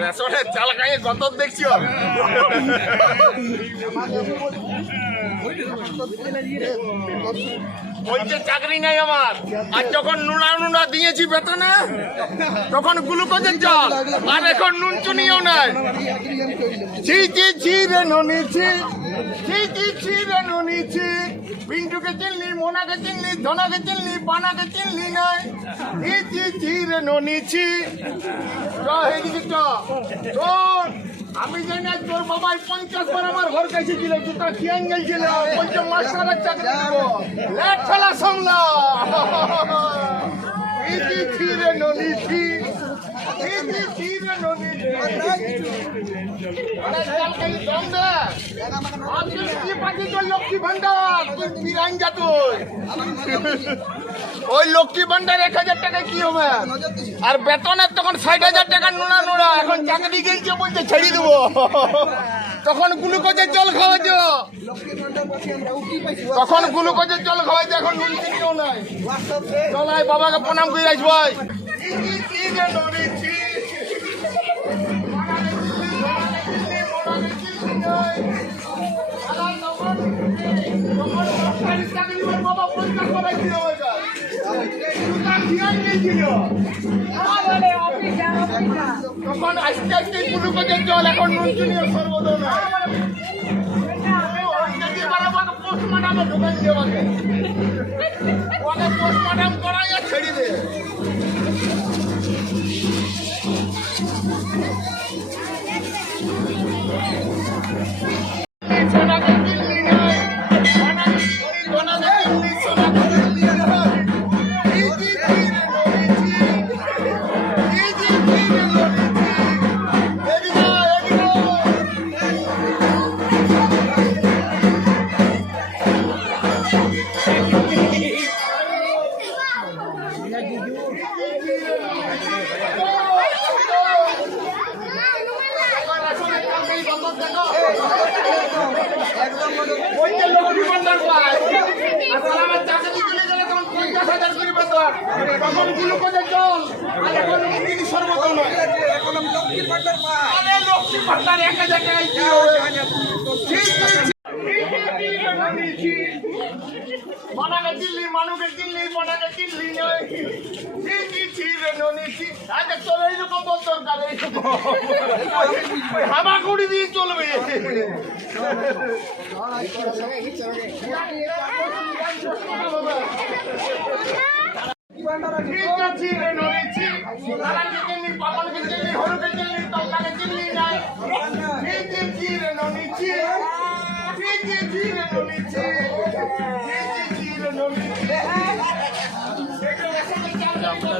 রেশনের চাল খাইয়ে কত দেখছি চাকরি নেই আমার। আর যখন নুনা নুনা দিয়েছি বেতনে, তখন গ্লুকোজের জল। আর এখন নুন চুনিও নাই। ছি ছি ছি রে ননি, ছি। ছি ছি রে ননি পিন্টুকে চিনলি, মোনাকে চিনলি, ধনাকে চিনলি পানাকে চিনলি নাই। ছি ছি ছি রে ননি ছি। চ এদিকে চ। আমি জানি আজ তোর বাবাই পঞ্চাশ বার আমার ঘর কাছে ছিল জুতা কিয়ান গেছিল বলছে মাস্টারের চাকরি দিব লেট খেলা সামলা ইতি ছিরে ননি ছি। ইতি ছিরে ননি ছি। আরে কালকে দম দে ওই লক্ষ্মী ভান্ডার এক হাজার টাকা কি হবে? আর বেতনের তখন ষাট হাজার টাকা নোনা নোনা, এখন চাকরি গেলছে বলছে ছেড়ে দেবো। তখন গ্লুকোজের জল খাওয়াচ্ছ তখন গ্লুকোজের জল খাওয়াইছে এখন নুন নাই। চল বাবাকে প্রণাম করে আসব তখন আস্তে আস্তে গ্লুকোজের জল এখন নুন চিনিও পোস্টমার্টামে ঢুকাই দিয়ে আমাকে ওকে পোস্টমার্টাম করাই ছেড়ে দে তখন হাজার কি। দিল্লি মানুষকে দিল্লি মনাকে দিল্লি নয় ছি রে ননি, ছি। আচ্ছা, তোর এইরকম দরকার, এইরকম। ওই হামাগুড়ি দিয়ে চলবে ঠিক আমরা